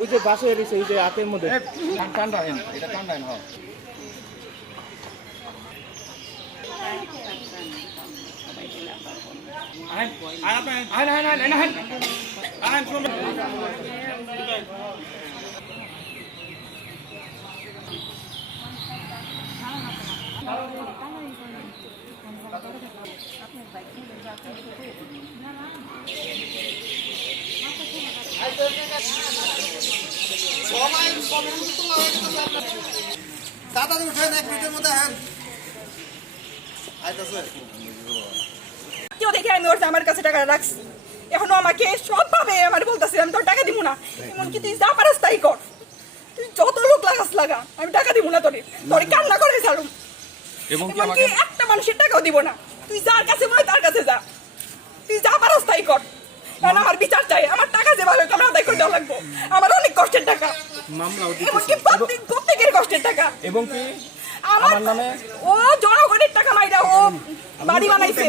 ওই যে বাসে এসে এই যে হাতের মধ্যে ঠান্ডা তাড়াতাড়ি উঠেন এক মিনিটের মধ্যে হ্যাঁ। কেউ দেখে আমি ওর আমার কাছে টাকা রাখছি। এখনও আমাকে সবভাবে আমার বলতেছে আমি তোর টাকা দিব না। এমনকি তুই যা পারাস তাই কর। তুই যত লোক লাগাস লাগা আমি টাকা দিব না তোরে। তোরে কান্না করে ছাড়ুম এবং কি আমাকে একটা মানুষের টাকাও দিব না। তুই যার কাছে মনে তার কাছে যা। তুই যা পারাস তাই কর। কারণ আমার বিচার চাই। আমার টাকা যেভাবে আমার আদায় করে দেওয়া লাগবো। আমার অনেক কষ্টের টাকা। প্রত্যেক প্রত্যেকের কষ্টের টাকা। এবং কি? আমার আমার নামে- ও জনগণের টাকা ও বাড়ি বানাইছে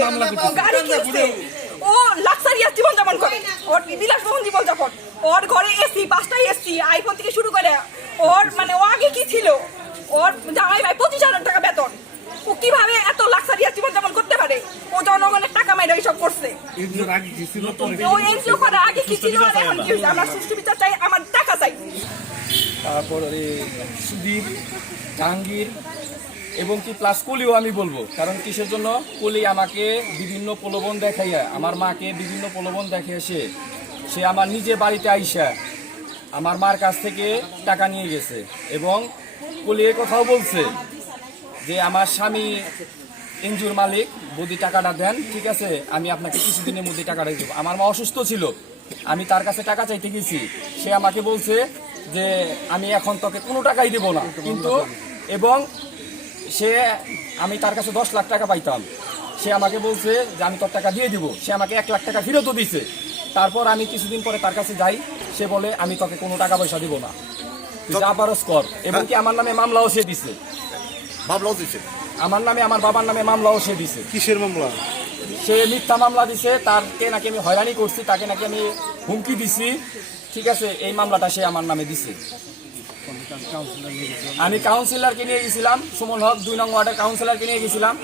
গাড়ি কিনছে। ও লাক্সারিয়াস জীবন যাপন করে। ওর বিলাসবহুল জীবন যাপন ওর ঘরে এসি পাঁচটা এসি আইফোন থেকে শুরু করে ওর মানে ও আগে কি ছিল? ওর জামাই ভাই পঁচিশ হাজার টাকা বেতন। ও কীভাবে এত লাক্সারিয়াস জীবন যাপন করতে পারে? ও জনগণের টাকা মাইরা এইসব করছে। ও এনজিও করে আগে কি ছিল? আর এখন কি হয়েছে? আমরা সুষ্ঠু বিচার চাই আমার টাকা চাই। তারপর সুদীপ জাহাঙ্গীর এবং কি প্লাস কলিও আমি বলব। কারণ কিসের জন্য? কলি আমাকে বিভিন্ন প্রলোভন দেখাইয়া, আমার মাকে বিভিন্ন প্রলোভন দেখে সে সে আমার নিজে বাড়িতে আইসা আমার মার কাছ থেকে টাকা নিয়ে গেছে এবং কলি এ কথাও বলছে যে, আমার স্বামী এনজিওর মালিক যদি টাকাটা দেন, ঠিক আছে? আমি আপনাকে কিছুদিনের মধ্যে টাকাটা দেবো। আমার মা অসুস্থ ছিল। আমি তার কাছে টাকা চাইতে গেছি। সে আমাকে বলছে যে, আমি এখন তোকে কোনো টাকাই দেবো না। কিন্তু, এবং সে আমি তার কাছে দশ লাখ টাকা পাইতাম। সে আমাকে বলছে যে আমি তোর টাকা দিয়ে দিব। সে আমাকে এক লাখ টাকা ফেরতও দিছে। তারপর আমি কিছুদিন পরে তার কাছে যাই সে বলে আমি তোকে কোনো টাকা পয়সা দিব না। তুই যা পারস কর। এবং কি আমার নামে মামলাও সে দিছে। ভাবলাও দিছে? আমার নামে আমার বাবার নামে মামলাও সে দিছে। কিসের মামলা? সে মিথ্যা মামলা দিছে তারকে নাকি আমি হয়রানি করছি তাকে নাকি আমি হুমকি দিছি। ঠিক আছে এই মামলাটা সে আমার নামে দিছে। আমি কাউন্সিলরকে নিয়ে গেছিলাম, সুমন হক, দুই নং ওয়ার্ডের কাউন্সিলরকে নিয়ে গেছিলাম।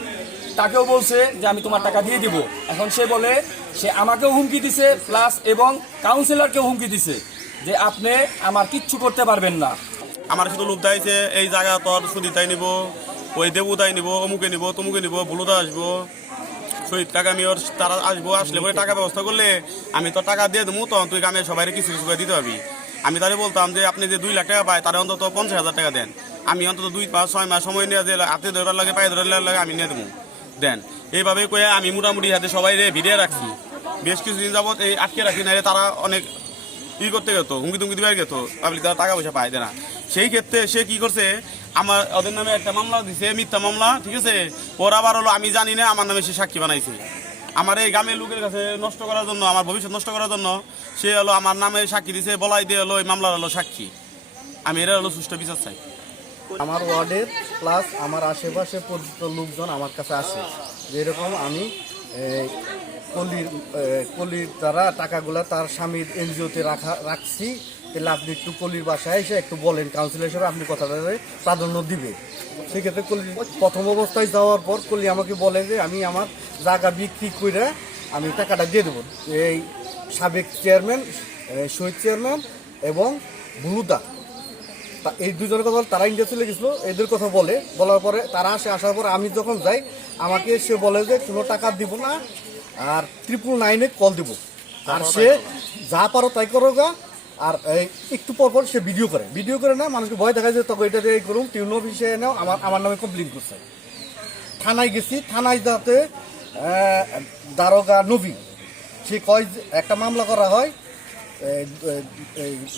তাকেও বলছে যে আমি তোমার টাকা দিয়ে দিব। এখন সে বলে, সে আমাকেও হুমকি দিছে প্লাস এবং কাউন্সিলরকেও হুমকি দিছে যে আপনি আমার কিচ্ছু করতে পারবেন না। আমার শুধু লোভ দেয়ছে এই জায়গা তোর সুদিতাই নিব, ওই দেবুতাই নিব, অমুকে নিব, তমুকে নিব, বুলুদা আসব। শহীদ কাকা আমি তারা আসব, আসলে পরে টাকা ব্যবস্থা করলে আমি তো টাকা দিয়ে দেবো, তখন তুই আমি সবাই কিছু কিছু দিতে পারবি। আমি তারে বলতাম যে, আপনি যে দুই লাখ টাকা পায়, তারা অন্তত পঞ্চাশ হাজার টাকা দেন। আমি অন্তত দুই, পাঁচ, ছয় মাস সময় নিয়ে যে হাতে ধরার লাগে, পায়ে ধরার লাগে, আমি নিয়ে দেবো। দেন। এইভাবে কয়ে আমি মোটামুটি হাতে সবাই রে ভিড়িয়ে রাখছি। বেশ কিছুদিন যাবত এই আটকে রাখি না তারা অনেক ই করতে গেতো, হুমকি তুমকি দিবার গেত। পাবলিক তারা টাকা পয়সা পায় না। সেই ক্ষেত্রে সে কি করছে, আমার ওদের নামে একটা মামলা দিছে, মিথ্যা মামলা, ঠিক আছে? ওর আবার হলো, আমি জানি না, আমার নামে সে সাক্ষী বানাইছে। আমার এই গ্রামের লোকের কাছে নষ্ট করার জন্য, আমার ভবিষ্যৎ নষ্ট করার জন্য, সে হলো আমার নামে সাক্ষী দিছে, বলাই দিয়ে হলো এই মামলার হলো সাক্ষী। আমি এরা হলো সুষ্ঠু বিচার চাই। আমার ওয়ার্ডের প্লাস আমার আশেপাশে পরিচিত লোকজন আমার কাছে আসে যেরকম আমি কলির কলির দ্বারা টাকাগুলো তার স্বামীর এনজিওতে রাখা, রাখছি। তাহলে আপনি একটু কলির বাসায় এসে একটু বলেন কাউন্সিলর হিসেবে আপনি কথাটা প্রাধান্য দিবে। সেক্ষেত্রে কলি প্রথম অবস্থায় যাওয়ার পর কলি আমাকে বলে যে, আমি আমার জায়গা বিক্রি করে আমি টাকাটা দিয়ে দেবো। এই সাবেক চেয়ারম্যান শহীদ চেয়ারম্যান এবং ভুলুদা তা এই দুজনের কথা তারা ইন্ডিয়া চলে গেছিল, এদের কথা বলে, বলার পরে তারা আসে, আসার পর আমি যখন যাই, আমাকে সে বলে যে, কোনো টাকা দিব না আর ট্রিপল নাইনে কল দিব। আর সে যা পারো তাই করো গা। আর এই একটু পর পর সে ভিডিও করে। ভিডিও করে না মানুষকে ভয় দেখা যায় তখন এটা এই করুন টিউন অফিসে নাও আমার আমার নামে কমপ্লেন করছে। থানায় গেছি থানায় যাতে দারোগা নবী সে কয় একটা মামলা করা হয়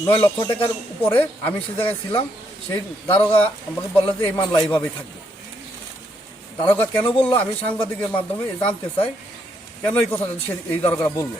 নয় লক্ষ টাকার উপরে আমি সে জায়গায় ছিলাম সেই দারোগা আমাকে বলল যে এই মামলা এইভাবেই থাকবে। দারোগা কেন বলল? আমি সাংবাদিকের মাধ্যমে জানতে চাই। কেন এই কথাটা সে এই দারোগারা বলল?